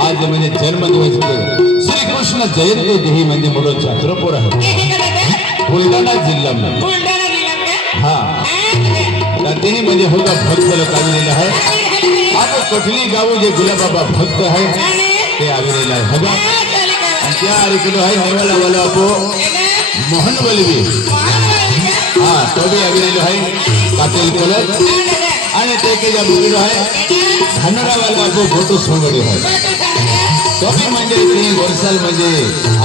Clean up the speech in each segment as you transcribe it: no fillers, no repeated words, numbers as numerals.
आज म्हणजे जन्मदिवस श्री कृष्ण जयंती देही म्हणजे मोठो छत्रपोर आहे बुलढाणा जिल्हा हा तेही म्हणजे होगा भक्त लोक आलेलं आहे आता कुठली गाव जे गुलाबाबा भक्त आहे ते आलेलं आहे बघा आणि त्या इकडे आहे नेवाला वाला आपो मोहन वलवी हा तो बी आलेलो आहे काटेल कलर आणि ते के ज्या मुलीला आहे धानोरा वाला आपो फोटो सोंगडी आहे तो बी म्हणजे ते वर्षाल म्हणजे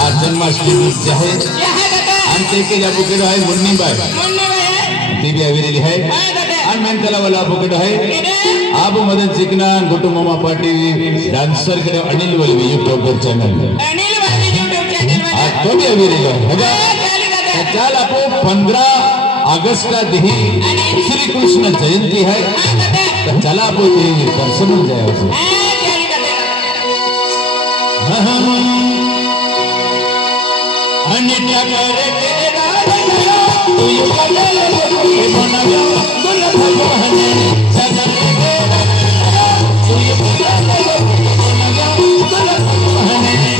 आज जन्माष्टमी आहे आणि ते के ज्या मुलीला आहे मुन्नीबाई ते बी आलेली आहे आणि मेंटला वाला आपकडे आहे आबू मदन चिकना गुटू मामा पाटील डान्सर कडे अनिल वलवी यूट्यूब चॅनल तो भी आलेला आहे बघा त्याला आपो 15 ऑगस्ट का देही श्री कृष्ण जयंती है तो चला आपो ते दर्शन जाए उसे अनित्य करे तेरा तू ये बदल बना जा गुल भगवाने सगल तेरा तू ये बदल बना जा गुल भगवाने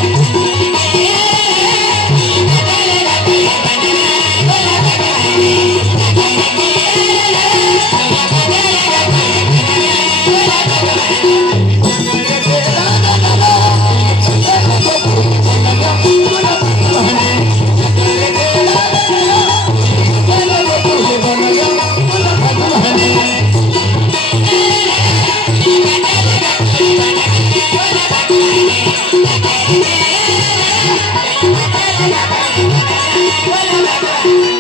Hola,